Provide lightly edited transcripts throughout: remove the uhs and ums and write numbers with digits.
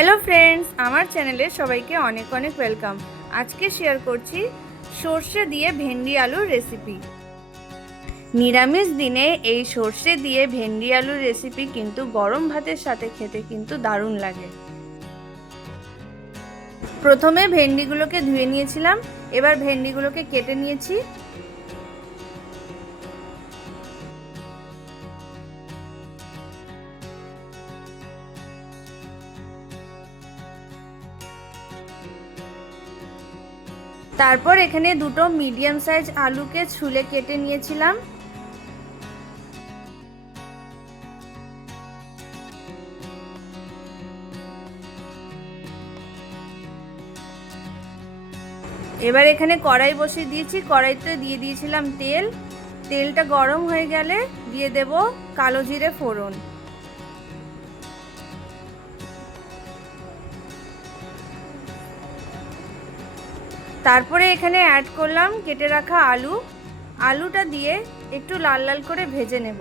Hello friends, আমার চ্যানেলে সবাইকে অনেক অনেক ওয়েলকাম। আজকে শেয়ার করছি সর্ষে দিয়ে ভেন্ডি আলুর রেসিপি। নিরামিষ দিনে এই সর্ষে দিয়ে ভেন্ডি আলুর রেসিপি কিন্তু গরম ভাতের সাথে খেতে কিন্তু দারুণ লাগে। প্রথমে ভেন্ডিগুলোকে ধুয়ে নিয়েছিলাম, এবার ভেন্ডিগুলোকে কেটে নিয়েছি। তারপর এখানে দুটো মিডিয়াম সাইজ আলুকে ছুলে কেটে নিয়েছিলাম। এবার এখানে কড়াই বসিয়ে দিয়েছি, কড়াইতে দিয়ে দিয়েছিলাম তেল। তেলটা গরম হয়ে গেলে দিয়ে দেব কালো জিরে ফোড়ন। তারপরে এখানে অ্যাড করলাম কেটে রাখা আলু। আলুটা দিয়ে একটু লাল লাল করে ভেজে নেব।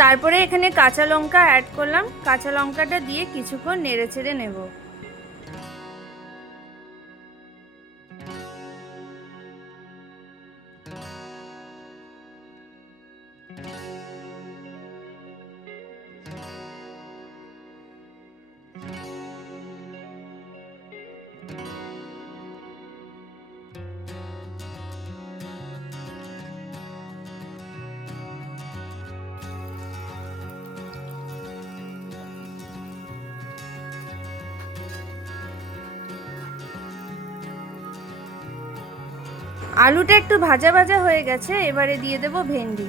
তারপরে এখানে কাঁচা লঙ্কা অ্যাড করলাম। কাঁচা লঙ্কাটা দিয়ে কিছুক্ষণ নেড়ে চেড়ে নেব। আলুটা একটু ভাজা ভাজা হয়ে গেছে, এবারে দিয়ে দেব ভেন্ডি।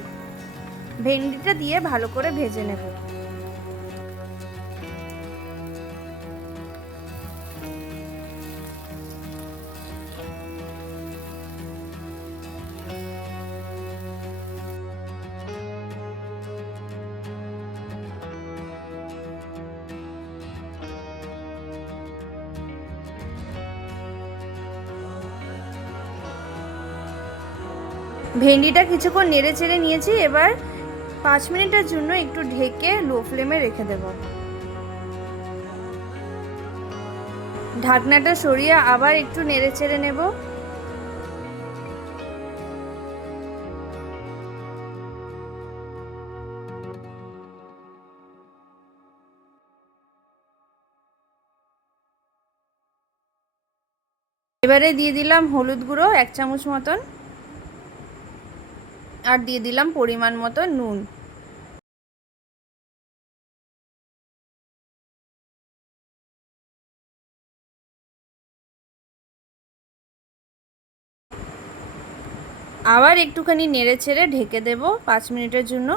ভেন্ডিটা দিয়ে ভালো করে ভেজে নেব। ভেন্ডিটা কিছুক্ষণ নেড়ে চেড়ে নিয়েছি, এবার 5 মিনিটের জন্য একটু ঢেকে লো ফ্লেমে রেখে দেব। ঢাকনাটা সরিয়ে আবার একটু নেড়ে চেড়ে নেব। এবারে দিয়ে দিলাম হলুদ গুঁড়ো 1 চামচ মতন, আর দিয়ে দিলাম পরিমাণ মতো নুন। আবার একটুখানি নেড়ে ছেড়ে ঢেকে দেব 5 মিনিটের জন্য।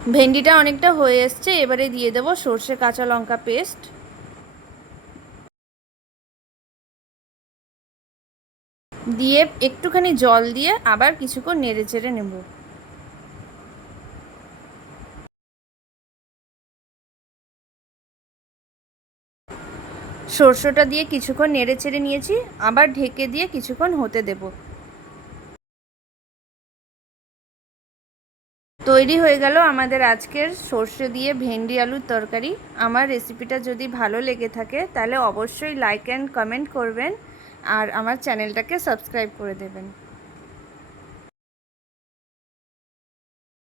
ভেন্ডিটা অনেকটা হয়ে এসছে, এবারে দিয়ে দেব সর্ষে কাঁচা লঙ্কা পেস্ট। দিয়ে একটুখানি জল দিয়ে আবার কিছুক্ষণ নেড়ে চেড়ে নেব। সর্ষেটা দিয়ে কিছুক্ষণ নেড়ে চেড়ে নিয়েছি, আবার ঢেকে দিয়ে কিছুক্ষণ হতে দেব। তৈরি হয়ে গেল আমাদের আজকের সর্ষে দিয়ে ভেন্ডি আলুর তরকারি। আমার রেসিপিটা যদি ভালো লেগে থাকে তাহলে অবশ্যই লাইক অ্যান্ড কমেন্ট করবেন, আর আমার চ্যানেলটাকে সাবস্ক্রাইব করে দেবেন।